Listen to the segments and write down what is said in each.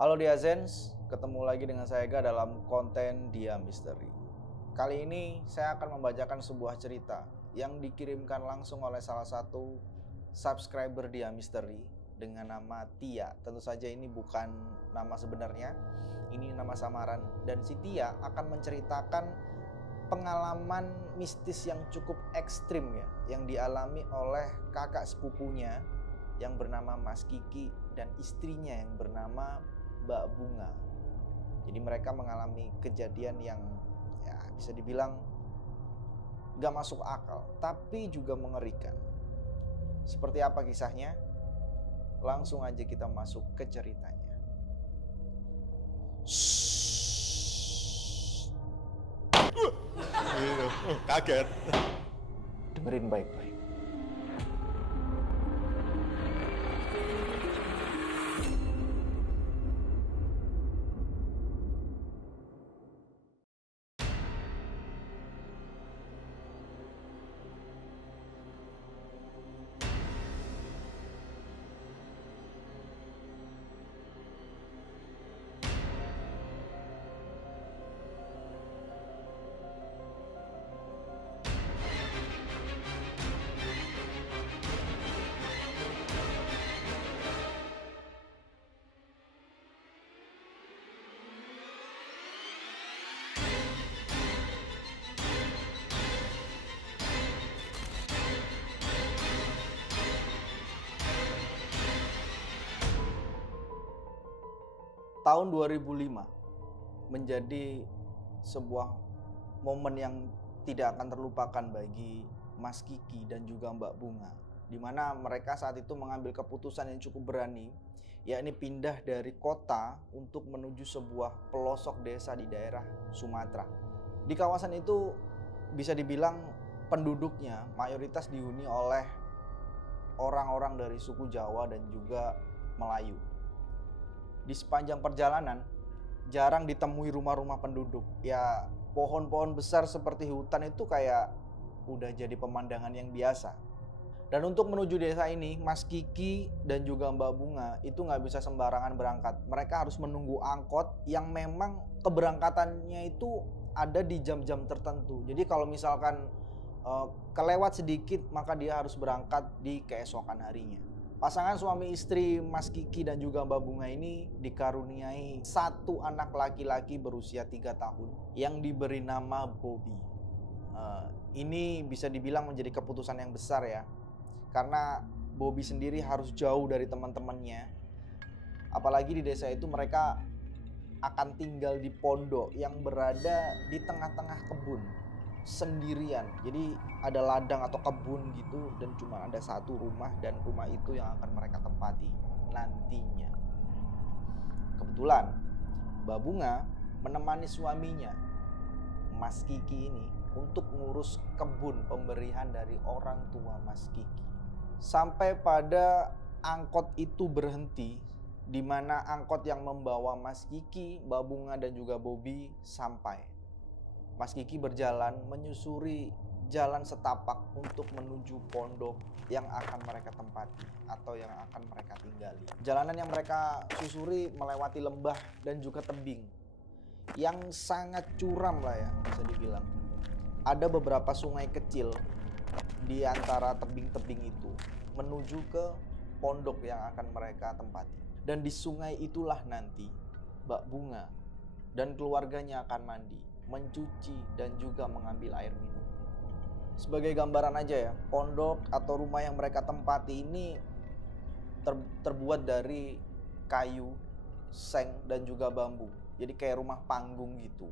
Halo Diazens, ketemu lagi dengan saya Ega dalam konten Dia Misteri. Kali ini saya akan membacakan sebuah cerita yang dikirimkan langsung oleh salah satu subscriber Dia Misteri dengan nama Tia. Tentu saja ini bukan nama sebenarnya, ini nama samaran. Dan si Tia akan menceritakan pengalaman mistis yang cukup ekstrim ya, yang dialami oleh kakak sepupunya yang bernama Mas Kiki dan istrinya yang bernama Mbak Bunga. Jadi mereka mengalami kejadian yang ya bisa dibilang gak masuk akal, tapi juga mengerikan. Seperti apa kisahnya? Langsung aja kita masuk ke ceritanya. Kaget. Dengerin baik-baik. Tahun 2005 menjadi sebuah momen yang tidak akan terlupakan bagi Mas Kiki dan juga Mbak Bunga, di mana mereka saat itu mengambil keputusan yang cukup berani, yakni pindah dari kota untuk menuju sebuah pelosok desa di daerah Sumatera. Di kawasan itu bisa dibilang penduduknya mayoritas dihuni oleh orang-orang dari suku Jawa dan juga Melayu. Di sepanjang perjalanan jarang ditemui rumah-rumah penduduk. Ya pohon-pohon besar seperti hutan itu kayak udah jadi pemandangan yang biasa. Dan untuk menuju desa ini, Mas Kiki dan juga Mbak Bunga itu nggak bisa sembarangan berangkat. Mereka harus menunggu angkot yang memang keberangkatannya itu ada di jam-jam tertentu. Jadi kalau misalkan kelewat sedikit maka dia harus berangkat di keesokan harinya. Pasangan suami istri Mas Kiki dan juga Mbak Bunga ini dikaruniai satu anak laki-laki berusia 3 tahun yang diberi nama Bobby. Ini bisa dibilang menjadi keputusan yang besar ya, karena Bobby sendiri harus jauh dari teman-temannya. Apalagi di desa itu mereka akan tinggal di pondok yang berada di tengah-tengah kebun sendirian. Jadi ada ladang atau kebun gitu dan cuma ada satu rumah, dan rumah itu yang akan mereka tempati nantinya. Kebetulan Mbak Bunga menemani suaminya Mas Kiki ini untuk ngurus kebun pemberian dari orang tua Mas Kiki. Sampai pada angkot itu berhenti, di mana angkot yang membawa Mas Kiki, Mbak Bunga dan juga Bobby sampai. Mas Kiki berjalan menyusuri jalan setapak untuk menuju pondok yang akan mereka tempati atau yang akan mereka tinggali. Jalanan yang mereka susuri melewati lembah dan juga tebing yang sangat curam lah ya, bisa dibilang. Ada beberapa sungai kecil di antara tebing-tebing itu menuju ke pondok yang akan mereka tempati. Dan di sungai itulah nanti Mbak Bunga dan keluarganya akan mandi, mencuci dan juga mengambil air minum. Sebagai gambaran aja ya, pondok atau rumah yang mereka tempati ini terbuat dari kayu, seng dan juga bambu. Jadi kayak rumah panggung gitu.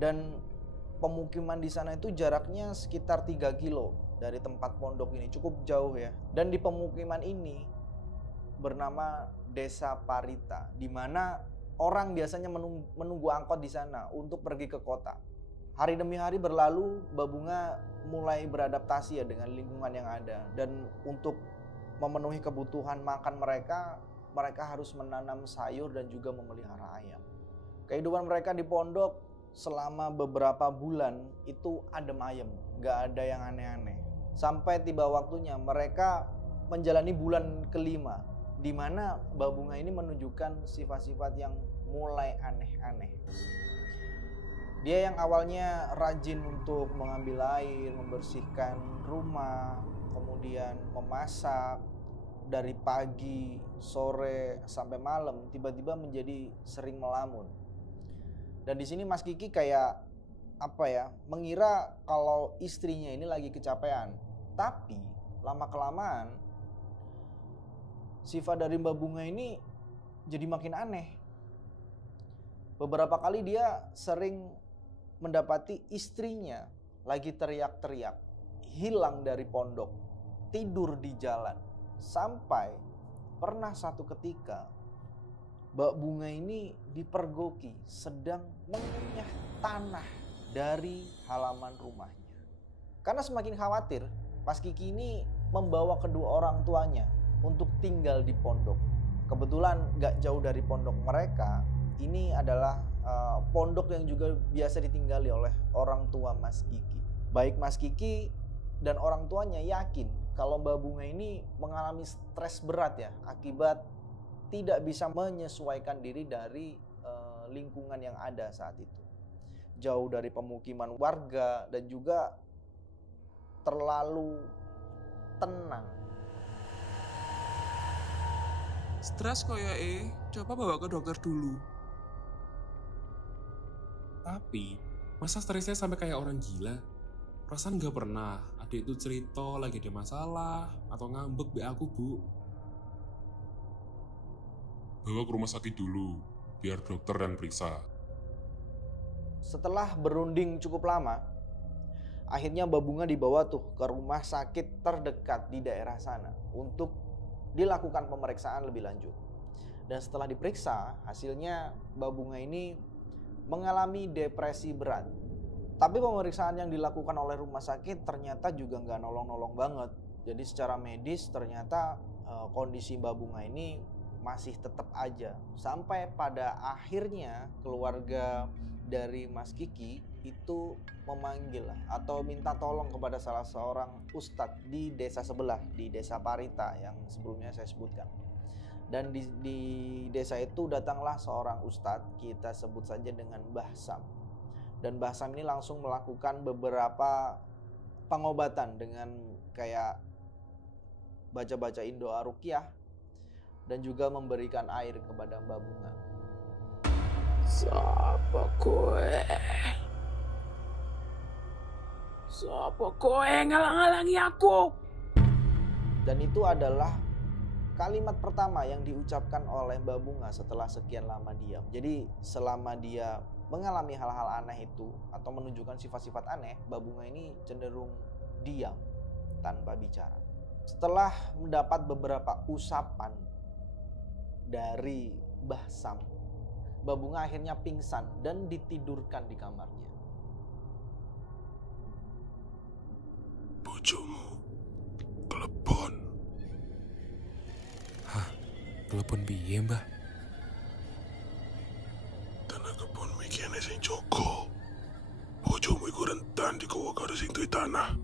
Dan pemukiman di sana itu jaraknya sekitar 3 kilo dari tempat pondok ini, cukup jauh ya. Dan di pemukiman ini bernama Desa Parita, di mana orang biasanya menunggu angkot di sana untuk pergi ke kota. Hari demi hari berlalu, Mbak Bunga mulai beradaptasi ya dengan lingkungan yang ada. Dan untuk memenuhi kebutuhan makan mereka, mereka harus menanam sayur dan juga memelihara ayam. Kehidupan mereka di pondok selama beberapa bulan itu adem ayem, gak ada yang aneh-aneh. Sampai tiba waktunya mereka menjalani bulan kelima, di mana Mbak Bunga ini menunjukkan sifat-sifat yang mulai aneh-aneh. Dia yang awalnya rajin untuk mengambil air, membersihkan rumah, kemudian memasak dari pagi, sore sampai malam, tiba-tiba menjadi sering melamun. Dan di sini Mas Kiki kayak mengira kalau istrinya ini lagi kecapean. Tapi lama-kelamaan sifat dari Mbak Bunga ini jadi makin aneh. Beberapa kali dia sering mendapati istrinya lagi teriak-teriak, hilang dari pondok, tidur di jalan. Sampai pernah satu ketika Mbak Bunga ini dipergoki sedang mengunyah tanah dari halaman rumahnya. Karena semakin khawatir, Mas Kiki ini membawa kedua orang tuanya untuk tinggal di pondok. Kebetulan gak jauh dari pondok mereka, ini adalah pondok yang juga biasa ditinggali oleh orang tua Mas Kiki. Baik Mas Kiki dan orang tuanya yakin kalau Mbak Bunga ini mengalami stres berat ya, akibat tidak bisa menyesuaikan diri dari lingkungan yang ada saat itu. Jauh dari pemukiman warga dan juga terlalu tenang. Stres koyoke, coba bawa ke dokter dulu. Tapi, masa stresnya sampai kayak orang gila? Perasaan gak pernah adik itu cerita lagi ada masalah atau ngambek be aku, Bu. Bawa ke rumah sakit dulu, biar dokter dan periksa. Setelah berunding cukup lama, akhirnya Mbak Bunga dibawa tuh ke rumah sakit terdekat di daerah sana untuk dilakukan pemeriksaan lebih lanjut. Dan setelah diperiksa, hasilnya Mbak Bunga ini mengalami depresi berat. Tapi pemeriksaan yang dilakukan oleh rumah sakit ternyata juga nggak nolong-nolong banget. Jadi secara medis ternyata kondisi Mbak Bunga ini masih tetap aja. Sampai pada akhirnya keluarga dari Mas Kiki itu memanggil atau minta tolong kepada salah seorang ustadz di desa sebelah, di desa Parita yang sebelumnya saya sebutkan. Dan di desa itu datanglah seorang ustadz, kita sebut saja dengan Mbah Sam. Dan Mbah Sam ini langsung melakukan beberapa pengobatan dengan kayak baca-bacain doa ruqyah dan juga memberikan air kepada Mbak Bunga. Siapa kowe ngalang-ngalangi aku? Dan itu adalah kalimat pertama yang diucapkan oleh Mbak Bunga setelah sekian lama diam. Jadi selama dia mengalami hal-hal aneh itu atau menunjukkan sifat-sifat aneh, Mbak Bunga ini cenderung diam tanpa bicara. Setelah mendapat beberapa usapan dari Mbah Sam, Mbak Bunga akhirnya pingsan dan ditidurkan di kamarnya. Bojomu telepon. Hah? Telepon piye, Mbah? Tanah kebon mikirnya sing joko. Bojomu iku rentan dikowo karo sing duwe tanah.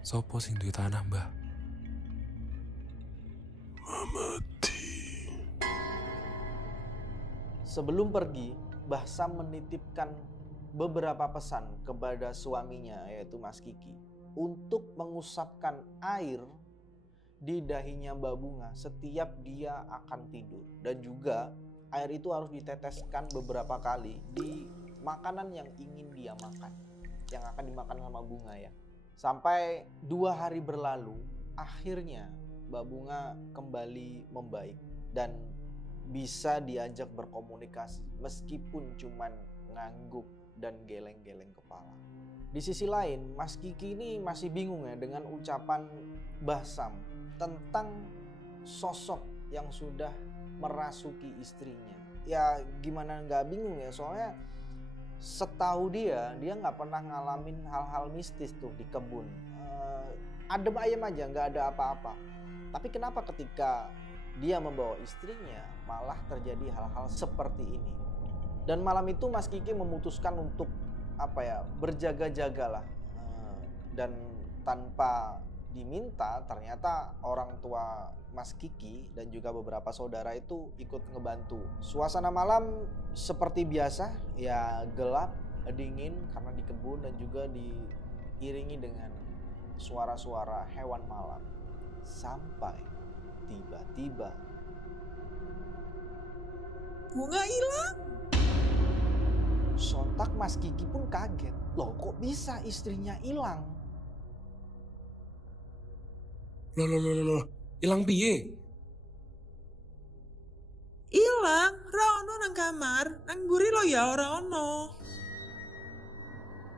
Sopo sing duwe tanah, Mbah? Mamati. Sebelum pergi, Mbah Sam menitipkan beberapa pesan kepada suaminya yaitu Mas Kiki untuk mengusapkan air di dahinya Mbak Bunga setiap dia akan tidur, dan juga air itu harus diteteskan beberapa kali di makanan yang ingin dia makan, yang akan dimakan sama Bunga ya. Sampai 2 hari berlalu, akhirnya Mbak Bunga kembali membaik dan bisa diajak berkomunikasi meskipun cuman ngangguk dan geleng-geleng kepala. Di sisi lain, Mas Kiki ini masih bingung ya dengan ucapan Mbah Sam tentang sosok yang sudah merasuki istrinya. Ya gimana nggak bingung ya, soalnya setahu dia nggak pernah ngalamin hal-hal mistis tuh di kebun. Adem ayem aja, nggak ada apa-apa. Tapi kenapa ketika dia membawa istrinya malah terjadi hal-hal seperti ini? Dan malam itu Mas Kiki memutuskan untuk berjaga-jagalah dan tanpa diminta, ternyata orang tua Mas Kiki dan juga beberapa saudara itu ikut ngebantu. Suasana malam seperti biasa, ya gelap, dingin karena di kebun dan juga diiringi dengan suara-suara hewan malam. Sampai tiba-tiba Bunga hilang. sontak Mas Kiki pun kaget. Loh, kok bisa istrinya hilang? Loh, hilang piye? Hilang, ra ono nang kamar, nang mburi lo ya ora ono.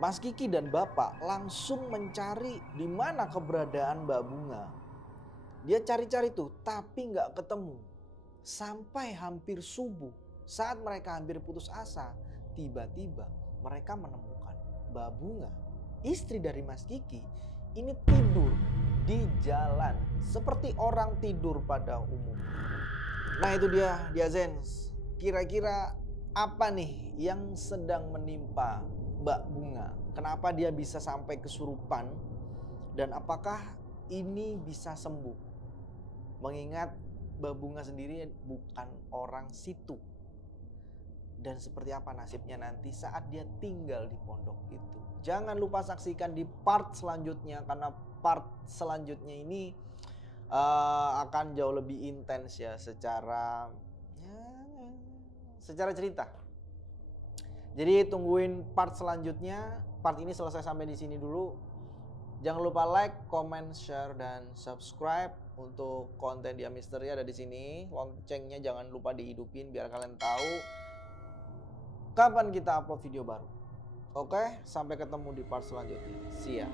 Mas Kiki dan Bapak langsung mencari di mana keberadaan Mbak Bunga. Dia cari-cari tuh, tapi nggak ketemu. Sampai hampir subuh, saat mereka hampir putus asa, tiba-tiba mereka menemukan Mbak Bunga, istri dari Mas Kiki, ini tidur di jalan seperti orang tidur pada umumnya. Nah itu dia Zens. Kira-kira apa nih yang sedang menimpa Mbak Bunga? Kenapa dia bisa sampai kesurupan? Dan apakah ini bisa sembuh? Mengingat Mbak Bunga sendiri bukan orang situ. Dan seperti apa nasibnya nanti saat dia tinggal di pondok itu. Jangan lupa saksikan di part selanjutnya, karena part selanjutnya ini akan jauh lebih intens ya secara cerita. Jadi tungguin part selanjutnya. Part ini selesai sampai di sini dulu. Jangan lupa like, comment, share, dan subscribe untuk konten Dia Misteri ada di sini. Loncengnya jangan lupa dihidupin biar kalian tahu kapan kita upload video baru. Oke, sampai ketemu di part selanjutnya. See ya.